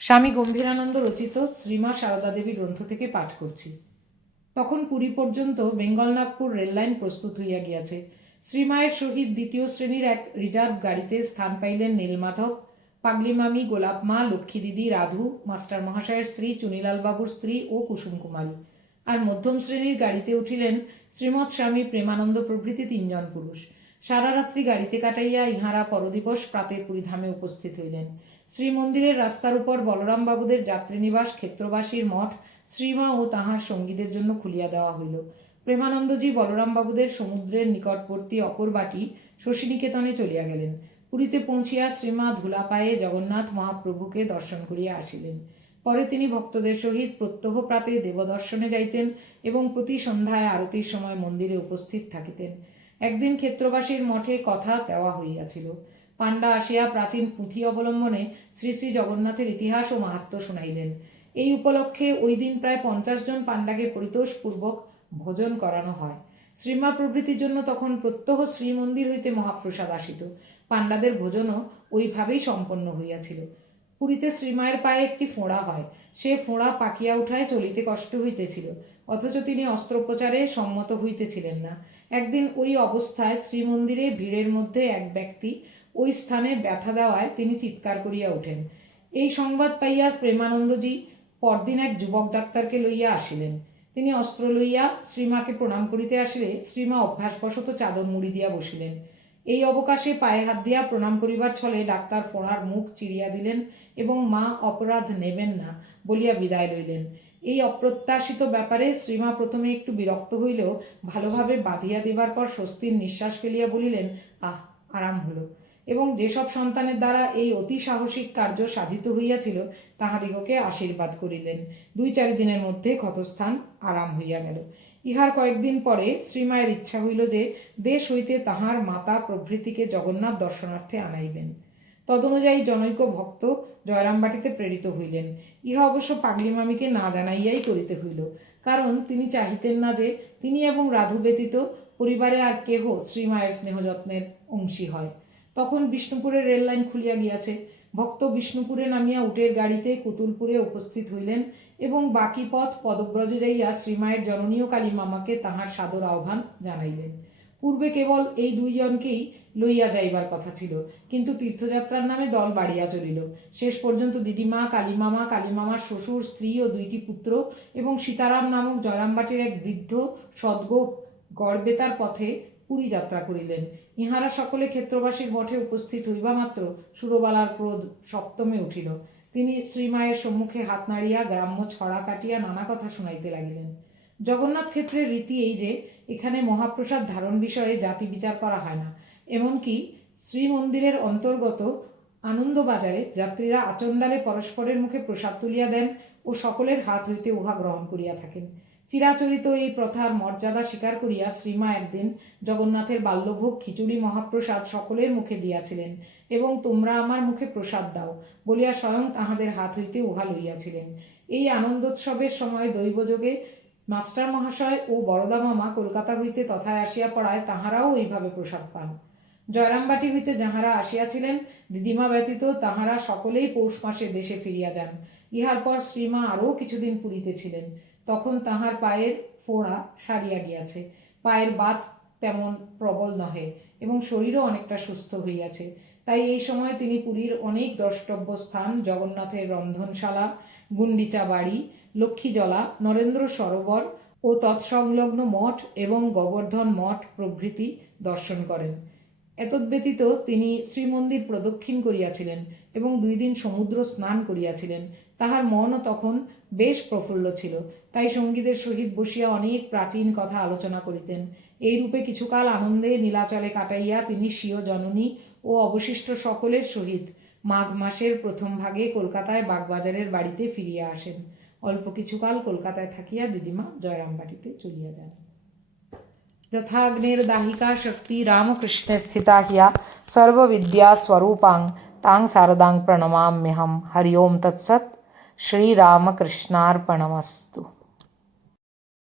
স্বামী গম্ভীরানন্দ রচিত শ্রীমা সারদা দেবী গ্রন্থ থেকে পাঠ করছি। তখন পুরী পর্যন্ত বেঙ্গলনাথপুর রেললাইন প্রস্তুত হইয়া গিয়াছে। শ্রীমায়ের সহিত দ্বিতীয় শ্রেণীর এক রিজার্ভ গাড়িতে স্থান পাইলেন নীলমাধব, পাগলিমামি, গোলাপমা, লক্ষ্মী দিদি, রাধু, মাস্টার মহাশয়ের স্ত্রী, চুনিলাল বাবুর স্ত্রী ও কুসুম কুমারী। আর মধ্যম শ্রেণীর গাড়িতে উঠিলেন শ্রীমৎ স্বামী প্রেমানন্দ প্রভৃতি 3 জন পুরুষ। সারা রাত্রি গাড়িতে কাটাইয়া ইহারা পরদিবস প্রাতে পুরীধামে উপস্থিত হইলেন। শ্রীমন্দিরের রাস্তার উপর বলরাম বাবুদের যাত্রীনিবাস ক্ষেত্রবাসীর মঠ শ্রীমা ও তাহার সঙ্গীদের জন্য খুলিয়া দেওয়া হইল। প্রেমানন্দজি বলরাম বাবুদের সমুদ্রের নিকটবর্তী অপর বাটি শশীনিকেতনে চলিয়া গেলেন। পুরীতে পৌঁছিয়া শ্রীমা ধুলা পায়ে জগন্নাথ মহাপ্রভুকে দর্শন করিয়া আসিলেন। পরে তিনি ভক্তদের সহিত প্রত্যহ প্রাতে দেবদর্শনে যাইতেন এবং প্রতি সন্ধ্যায় আরতির সময় মন্দিরে উপস্থিত থাকিতেন। একদিন ক্ষেত্রবাসীর মঠে কথা দেওয়া হইয়াছিল। পাণ্ডা আসিয়া প্রাচীন পুঁথি অবলম্বনে শ্রী শ্রী জগন্নাথের ইতিহাস ও মাহাত্ম্য শুনাইলেন। এই উপলক্ষে ওই দিন প্রায় 50 জন পাণ্ডাকে পরিতোষপূর্বক ভোজন করানো হয়। শ্রীমা প্রভৃতির জন্য তখন প্রত্যহ শ্রীমন্দির হইতে মহাপ্রসাদ আসিত। পাণ্ডাদের ভোজনও ওইভাবেই সম্পন্ন হইয়াছিল। পুরীতে শ্রীমায়ের পায়ে একটি ফোঁড়া হয়। সে ফোঁড়া পাকিয়া উঠায় চলিতে কষ্ট হইতেছিল, অথচ তিনি অস্ত্রোপচারে সম্মত হইতেছিলেন না। একদিন ওই অবস্থায় শ্রীমন্দিরে ভিড়ের মধ্যে এক ব্যক্তি ওই স্থানে ব্যথা দেওয়ায় তিনি চিৎকার করিয়া ওঠেন। এই সংবাদ পাইয়া প্রেমানন্দজি পরদিন এক যুবক ডাক্তারকে লইয়া আসিলেন। তিনি অস্ত্র লইয়া শ্রীমাকে প্রণাম করিতে আসিলে শ্রীমা অভ্যাসবশত চাদর মুড়ি দিয়া বসিলেন। এই অবকাশে পায়ে হাত দিয়া প্রণাম করিবার ছলে ডাক্তার ফোঁড়ার মুখ চিরিয়া দিলেন এবং মা অপরাধ নেবেন না বলিয়া বিদায় লইলেন। এই অপ্রত্যাশিত ব্যাপারে শ্রীমা প্রথমে একটু বিরক্ত হইলেও ভালোভাবে বাঁধিয়া দিবার পর স্বস্তির নিঃশ্বাস ফেলিয়া বলিলেন, আহ, আরাম হল। এবং যেসব সন্তানের দ্বারা এই অতি সাহসিক কার্য সাধিত হইয়াছিল তাহাদিগকে আশীর্বাদ করিলেন। 2-4 দিনের মধ্যে ক্ষতস্থান আরাম হইয়া গেল। ইহার কয়েকদিন পরে শ্রীমায়ের ইচ্ছা হইল যে দেশ হইতে তাহার মাতা প্রভৃতিকে জগন্নাথ দর্শনার্থে আনাইবেন। তদনুযায়ী জনৈক ভক্ত জয়রামবাটিতে প্রেরিত হইলেন। ইহা অবশ্য পাগলিমামিকে না জানাইয়াই করিতে হইল, কারণ তিনি চাহিতেন না যে তিনি এবং রাধু ব্যতীত পরিবারে আর কেহ শ্রীমায়ের স্নেহযত্নের অংশী হয়। তখন বিষ্ণুপুরের রেললাইন খুলিয়া গিয়াছে। ভক্ত বিষ্ণুপুরে নামিয়া উটের গাড়িতে কুতুলপুরে উপস্থিত হইলেন এবং বাকি পথ পদব্রজে যাইয়া শ্রীমায়ের জননীয় কালী মামাকে তাহার সাদর আহ্বান জানাইলেন। পূর্বে কেবল এই 2 জনকেই লইয়া যাইবার কথা ছিল, কিন্তু তীর্থযাত্রার নামে দল বাড়িয়া চলিল। শেষ পর্যন্ত দিদিমা, কালীমামা, কালীমামার শ্বশুর, স্ত্রী ও 2টি পুত্র এবং সীতারাম নামক জয়রামবাটির এক বৃদ্ধ সদ্গো গড়বেতার পথে পুরী যাত্রা করিলেন। ইহারা সকলে ক্ষেত্রবাসীর মঠে উপস্থিত হইবা মাত্র সুরবালার ক্রোধ সপ্তমে উঠিল। তিনি শ্রীমায়ের সম্মুখে হাত নাড়িয়া গ্রাম্য ছড়া কাটিয়া নানা কথা শুনাইতে লাগিলেন। জগন্নাথ ক্ষেত্রের রীতি এই যে এখানে মহাপ্রসাদ ধারণ বিষয়ে জাতি বিচার করা হয় না। এমনকি শ্রীমন্দিরের অন্তর্গত আনন্দবাজারে যাত্রীরা আচণ্ডালে পরস্পরের মুখে প্রসাদ তুলিয়া দেন ও সকলের হাত হইতে উহা গ্রহণ করিয়া থাকেন। চিরাচরিত এই প্রথার মর্যাদা স্বীকার করিয়া শ্রীমা একদিন জগন্নাথের বাল্যভোগ খিচুড়ি মহাপ্রসাদ সকলের মুখে দিয়াছিলেন এবং তোমরা আমার মুখে প্রসাদ দাও বলিয়া স্বয়ং তাহাদের হাত হইতে উহা লইয়াছিলেন। এই আনন্দোৎসবের সময় দৈবযোগে মাস্টার মহাশয় ও বরদা মামা কলকাতা হইতে তথায় আসিয়া পড়ায় তাহারাও এইভাবে প্রসাদ পান। জয়রামবাটি হইতে যাহারা আসিয়াছিলেন দিদিমা ব্যতীত তাহারা সকলেই পৌষ মাসে দেশে ফিরিয়া যান। ইহার পর শ্রীমা আরও কিছুদিন পুরীতে ছিলেন। তখন তাহার পায়ের ফোঁড়া সারিয়া গিয়াছে, পায়ের বাত তেমন প্রবল নহে এবং শরীরও অনেকটা সুস্থ হইয়াছে। তাই এই সময় তিনি পুরীর অনেক দ্রষ্টব্য স্থান, জগন্নাথের রন্ধনশালা, গুন্ডিচা বাড়ি, লক্ষ্মীজলা, নরেন্দ্র সরোবর ও তৎসংলগ্ন মঠ এবং গোবর্ধন মঠ প্রভৃতি দর্শন করেন। এতদ্ব্যতীত তিনি শ্রীমন্দির প্রদক্ষিণ করিয়াছিলেন এবং 2 দিন সমুদ্র স্নান করিয়াছিলেন। তাহার মনও তখন বেশ প্রফুল্ল ছিল, তাই সঙ্গীদের সহিত বসিয়া অনেক প্রাচীন কথা আলোচনা করিতেন। এইরূপে কিছুকাল আনন্দে নীলাচলে কাটাইয়া তিনি স্বীয় জননী ও অবশিষ্ট সকলের সহিত মাঘ মাসের প্রথম ভাগে কলকাতায় বাগবাজারের বাড়িতে ফিরিয়া আসেন। অল্প কিছুকাল কলকাতায় থাকিয়া দিদিমা জয়রামবাটিতে চলিয়া যান। যথাগ্নের্দাহিকা শক্তি রামকৃষ্ণে স্থিতা হিয়া সর্ববিদ্যা स्वरूपां तां शारदां प्रणमाम्यहं। हरि ओं तत्सत्। श्रीरामकृष्णार्पणमस्तु।